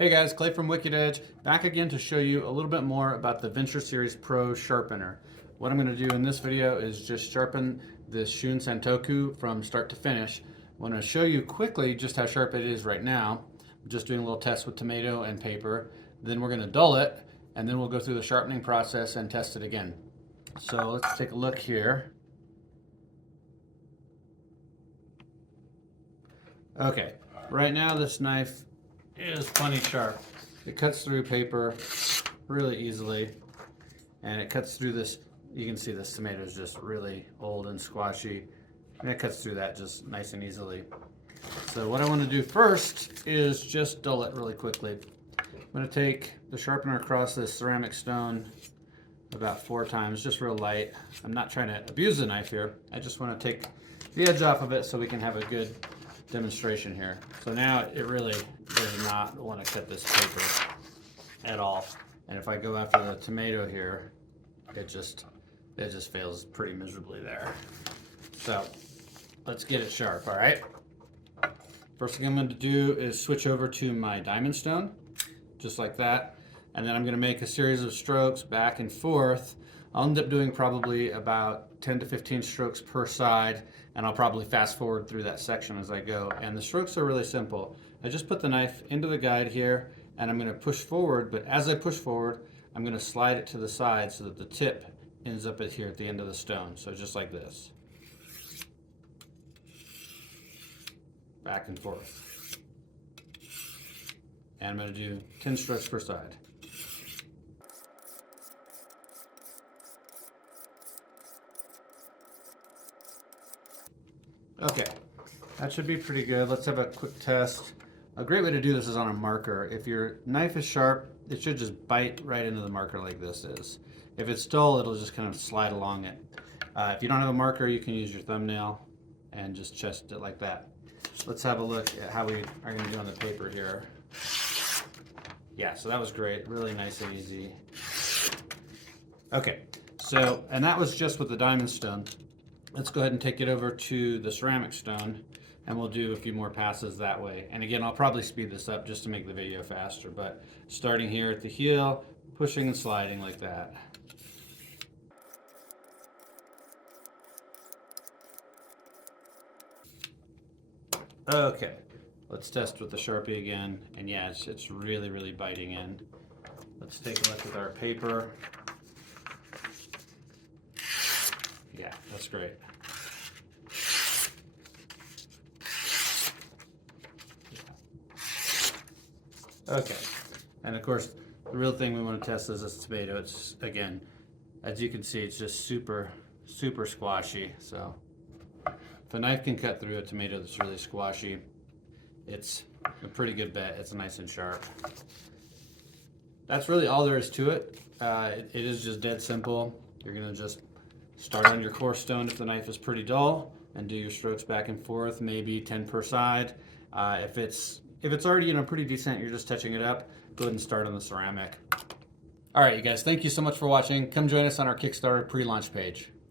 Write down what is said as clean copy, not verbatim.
Hey guys, Clay from Wicked Edge, back again to show you a little bit more about the Venture Series Pro Sharpener. What I'm going to do in this video is just sharpen this Shun Santoku from start to finish. I'm going to show you quickly just how sharp it is right now. I'm just doing a little test with tomato and paper. Then we're going to dull it, and then we'll go through the sharpening process and test it again. So let's take a look here. Okay, right now this knife is plenty sharp. It cuts through paper really easily, and it cuts through this. You can see this tomato is just really old and squashy, and it cuts through that just nice and easily. So what I want to do first is just dull it really quickly. I'm going to take the sharpener across this ceramic stone about 4 times, just real light. I'm not trying to abuse the knife here. I just want to take the edge off of it so we can have a good demonstration here. So now it really does not want to cut this paper at all. And if I go after the tomato here, it just fails pretty miserably there. So let's get it sharp, all right? First thing I'm going to do is switch over to my diamond stone, just like that. And then I'm going to make a series of strokes back and forth. I'll end up doing probably about 10 to 15 strokes per side, and I'll probably fast forward through that section as I go. And the strokes are really simple. I just put the knife into the guide here, and I'm going to push forward, but as I push forward, I'm going to slide it to the side so that the tip ends up here at the end of the stone. So just like this. Back and forth. And I'm going to do 10 strokes per side. Okay, that should be pretty good. Let's have a quick test. A great way to do this is on a marker. If your knife is sharp, it should just bite right into the marker like this is. If it's dull, it'll just kind of slide along it. If you don't have a marker, you can use your thumbnail and just test it like that. Let's have a look at how we are going to do on the paper here. Yeah, so that was great. Really nice and easy. Okay, so, and that was just with the diamond stone. Let's go ahead and take it over to the ceramic stone, and we'll do a few more passes that way. And again, I'll probably speed this up just to make the video faster, but starting here at the heel, pushing and sliding like that. Okay, let's test with the Sharpie again. And yeah, it's really, really biting in. Let's take a look at our paper. Yeah, that's great. Okay, and of course, the real thing we want to test is this tomato. It's, again, as you can see, it's just super, super squashy. So if a knife can cut through a tomato that's really squashy, it's a pretty good bet. It's nice and sharp. That's really all there is to it. It is just dead simple. You're gonna just start on your core stone if the knife is pretty dull, and do your strokes back and forth, maybe 10 per side. If it's already pretty decent, you're just touching it up, go ahead and start on the ceramic. All right, you guys, thank you so much for watching. Come join us on our Kickstarter pre-launch page.